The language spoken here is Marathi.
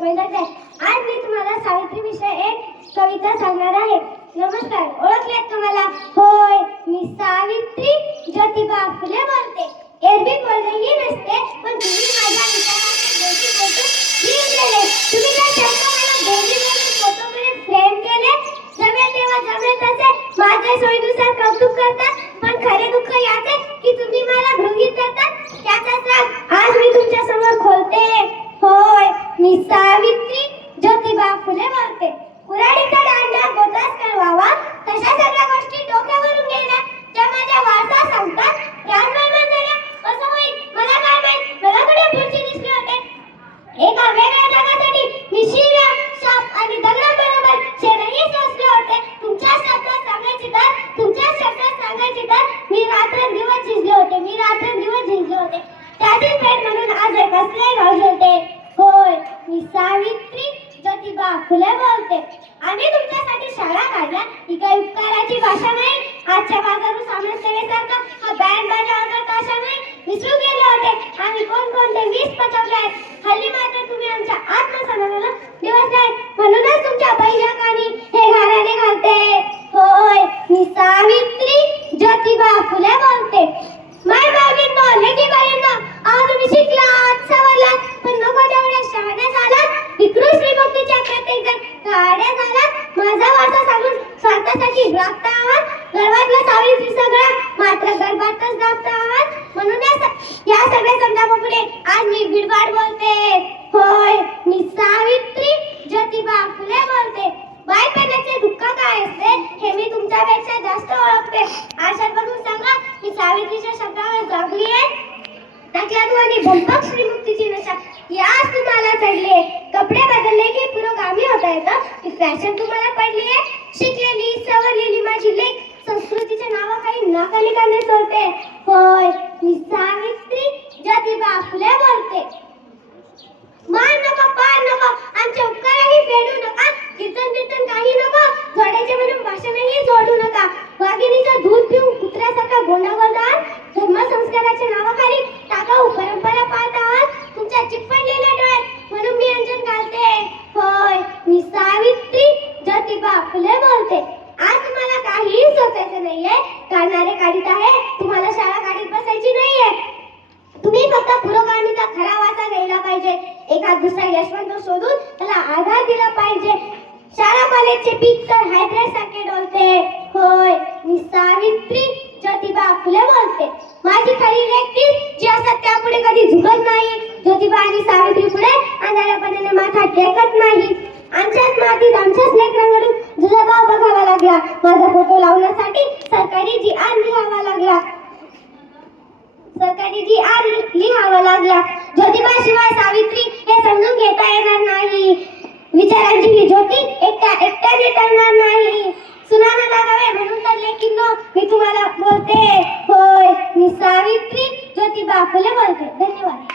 पहिलाच आहे. आज मी तुम्हाला सावित्री विषय एक कविता सांगणार आहे. नमस्कार, ओळखलेत तुम्हाला? होय, मी सावित्री ज्योतिबा फुले बोलते. एरवी बोललेही नसते, पण तुम्ही माझ्या विचाराचे गोष्टी फोटो लिहिलेले. तुम्ही काय शंका मला गोंडी फोटोकडे फ्रेम केले? जमेल तेव्हा जमेल तसे माझ्या सोयीनुसार कौतुक करतात, पण खरे दुःख याचे की तुम्ही मला गृहीत धरतात. त्याचाच राग आज मी तुमच्या समोर खोलते. होय, मी सावित्री ज्योतिबा फुले बोलते. कुऱ्हाडीचा दांडा गोतास करवावा, तशा सगळ्या गोष्टी डोक्यावरून गेल्या ज्या माझ्या वारसा सांगतात. राजमार्गात झाल्या असं होईल मला काय माहित. मला कडे पुढची दिसले होते एका वेगळ्या जगासाठी मी शिव्या, शाप आणि दगडांबरोबर शेणही सोसले होते. तुमच्या शब्दात सांगायचे तर मी रात्रंदिवस झिजले होते. त्याचीच भेट म्हणून आज कसले गाव झेलते. होय, मी सावित्री ज्योतिबा फुले बोलते. आम्ही तुमच्यासाठी शाळा काढल्या, ही काही उपकाराची भाषा नाही. आजच्या बाजारू सामान सेवेसारखा हा बँड बाजा वगैरे ताशा नाही. विसरू गेले होते आम्ही कोणकोणते 20 पचवले आहेत. हल्ली मात्र तुम्ही आमच्या आत्मसन्मानाला दिवस आहेत, म्हणूनच तुमच्या पहिल्या कानी हे घराणे घालते. होय, मी सावित्री ज्योतिबा फुले बोलते. माय बाबींनो, लेकी बाईंनो, अहो तुम्ही शिकलात, सवरलात, पण नको तेवढ्या शहाण्या झालात. विकृत श्रीमुक्तीच्या प्रत्येक जण काड्या झालात. माझा वारसा सांगून स्वार्थासाठी राबता आहात. गर्भातलं सावित्री सगळं मात्र गर्भातच दाबता आहात. म्हणून या सगळ्या संतापापुढे आज मी बिडबाड बोलते. होय, मी सावित्री ज्योतिबा फुले बोलते. बायपणाचे दुःख काय असते हे मी तुमच्यापेक्षा जास्त ओळखते. आशात बघून सांगा, मी सावित्रीच्या शब्दावर जागली आहे. टाकल्यातून आणि भंपक श्रीमुक्तीची नशा याच तुम्हाला चढली. कपडे बदलले की पुरोगामी होता येतं, ही फॅशन तुम्हाला पडली आहे. शिकलेली सवरलेली माझी लेक संस्कृतीच्या नावाखाली नाकाली कांदे सोडते. होय, मी सावित्री ज्योतिबा फुले बोलते. मान नको, पार नको, आमचे उपकारही फेडू नका. कीर्तन काही नको, जोडायचे म्हणून भाषणही जोडू नका. वाघिणीचं दूध पिऊन कुत्र्यासारखा गोंडागोंडाल धर्मसंस्काराच्या नावाखाली टाकाऊ परंपरा पाळत आहात. तुमच्या चिपटलेल्या डोळ्यात म्हणून मी अंजन घालते. होय, मी सावित्री ज्योतिबा फुले बोलते. आज तुम्हाला काहीही सोचायचं नाहीये. काढणारे काढीत आहे, तुम्हाला शाळा काढीत बसायची नाहीये. तुम्ही फक्त पुरोगामीचा खरा वाचा घ्यायला पाहिजे. एखाद दुसरा यशवंत शोधून त्याला आधार दिला पाहिजे. शाळा कॉलेजचे पीक तर हायब्रिड सारखे डोलते. होय, मी सावित्री ज्योतिबा फुले बोलते. माझी खरी व्यक्ती जी असतात त्यापुढे कधी झुकत नाही. ज्योतिबा आणि सावित्री पुढे अंधाऱ्यापणाने माथा टेकत नाही. आमच्याच मातीत आमच्याच लेकरांकडून तुझा भाव बघावा लागला. माझा फोटो लावण्यासाठी सरकारी जी आर लिहावा लागला. ज्योतिबाशिवाय सावित्री हे समजून घेता येणार नाही. विचारांची ही ज्योती एकट्याने टळणार नाही. सुनाना लागावे म्हणून तर लेकींनो मी तुम्हाला बोलते. होय, मी सावित्री ज्योतिबा फुले बोलते. धन्यवाद.